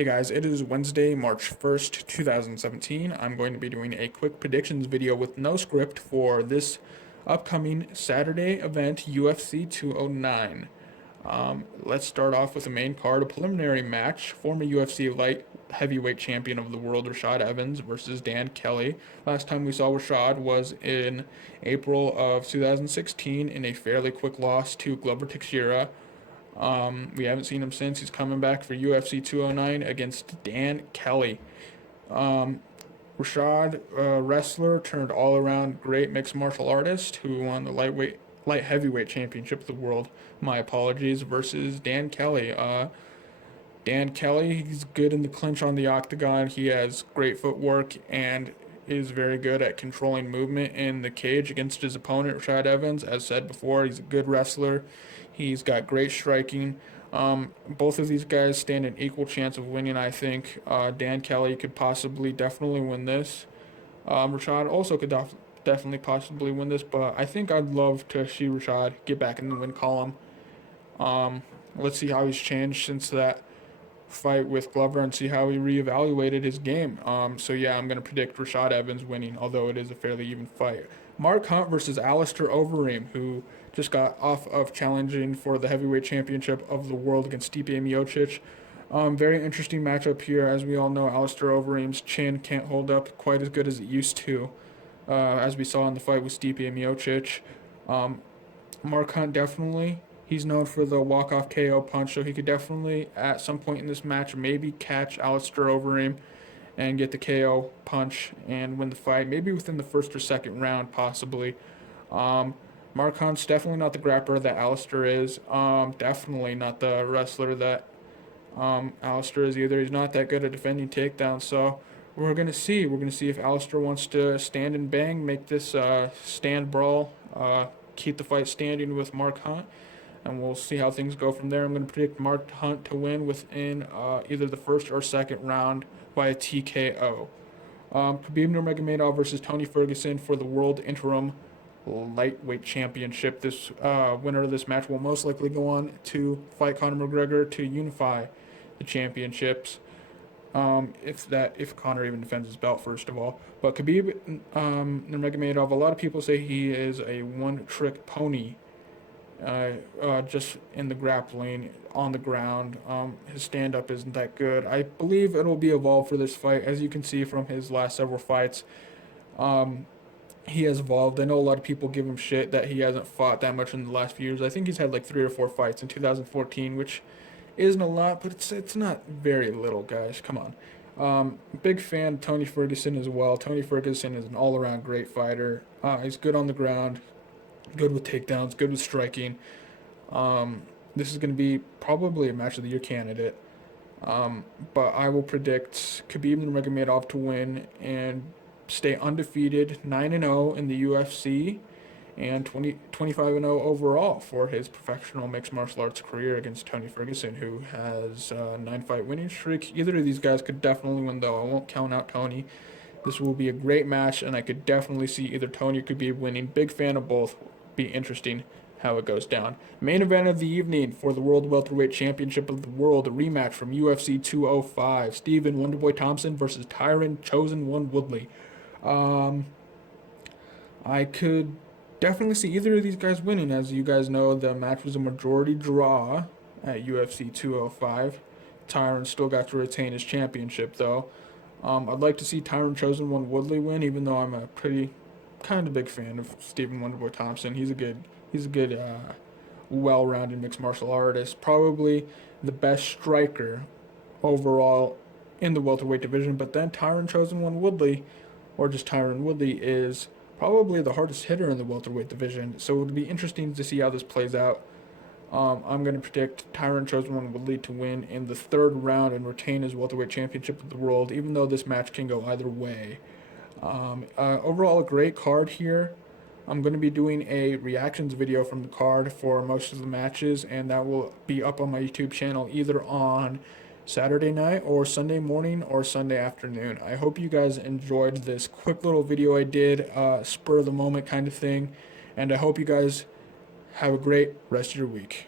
Hey guys, it is Wednesday, March 1st, 2017. I'm going to be doing a quick predictions video with no script for this upcoming Saturday event, UFC 209. Let's start off with the main card, a preliminary match. Former UFC light heavyweight champion of the world, Rashad Evans versus Dan Kelly. Last time we saw Rashad was in April of 2016 in a fairly quick loss to Glover Teixeira. We haven't seen him since. He's coming back for UFC 209 against Dan Kelly. Rashad, wrestler turned all-around great mixed martial artist who won the light heavyweight championship of the world. My apologies. Versus Dan Kelly. Dan Kelly, he's good in the clinch on the octagon. He has great footwork and is very good at controlling movement in the cage against his opponent, Rashad Evans. As said before, he's a good wrestler. He's got great striking. Both of these guys stand an equal chance of winning, I think. Dan Kelly could definitely win this. Rashad also could definitely possibly win this, but I think I'd love to see Rashad get back in the win column. Let's see how he's changed since that fight with Glover and see how he reevaluated his game. So yeah, I'm going to predict Rashad Evans winning, although it is a fairly even fight. Mark Hunt versus Alistair Overeem, who just got off of challenging for the heavyweight championship of the world against Stipe Miocic. Very interesting matchup here. As we all know, Alistair Overeem's chin can't hold up quite as good as it used to, as we saw in the fight with Stipe Miocic. Mark Hunt definitely, he's known for the walk-off KO punch, so he could definitely, at some point in this match, maybe catch Alistair Overeem and get the KO punch and win the fight, maybe within the first or second round, possibly. Mark Hunt's definitely not the grappler that Alistair is. Definitely not the wrestler that Alistair is either. He's not that good at defending takedowns, so we're going to see. We're going to see if Alistair wants to stand and bang, make this stand brawl, keep the fight standing with Mark Hunt, and we'll see how things go from there. I'm going to predict Mark Hunt to win within either the first or second round by a TKO. Khabib Nurmagomedov versus Tony Ferguson for the World Interim Lightweight Championship. This winner of this match will most likely go on to fight Conor McGregor to unify the championships. If Conor even defends his belt, first of all. But Khabib Nurmagomedov, a lot of people say he is a one-trick pony. Just in the grappling, on the ground. His stand-up isn't that good. I believe it'll be evolved for this fight. As you can see from his last several fights, he has evolved. I know a lot of people give him shit that he hasn't fought that much in the last few years. I think he's had like 3 or 4 fights in 2014, which isn't a lot, but it's not very little, guys. Come on. Big fan of Tony Ferguson as well. Tony Ferguson is an all-around great fighter. He's good on the ground, good with takedowns, good with striking. This is going to be probably a match of the year candidate. But I will predict Khabib Nurmagomedov to win and stay undefeated, 9-0 in the UFC, and 25-0 overall for his professional mixed martial arts career against Tony Ferguson, who has a 9-fight winning streak. Either of these guys could definitely win, though. I won't count out Tony. This will be a great match, and I could definitely see either Tony or Khabib winning. Big fan of both. Be interesting how it goes down. Main event of the evening for the World Welterweight Championship of the World, a rematch from UFC 205. Stephen Wonderboy Thompson versus Tyron Chosen One Woodley. I could definitely see either of these guys winning. As you guys know, the match was a majority draw at UFC 205. Tyron still got to retain his championship, though. I'd like to see Tyron Chosen One Woodley win, even though I'm a kind of big fan of Stephen Wonderboy Thompson. He's a good, well-rounded mixed martial artist. Probably the best striker overall in the welterweight division. But then Tyron Chosen One Woodley, or just Tyron Woodley, is probably the hardest hitter in the welterweight division. So it would be interesting to see how this plays out. I'm going to predict Tyron Chosen One Woodley to win in the third round and retain his welterweight championship of the world, even though this match can go either way. Overall, a great card here. I'm going to be doing a reactions video from the card for most of the matches, and that will be up on my YouTube channel either on Saturday night or Sunday morning or Sunday afternoon. I hope you guys enjoyed this quick little video I did, spur of the moment kind of thing, and I hope you guys have a great rest of your week.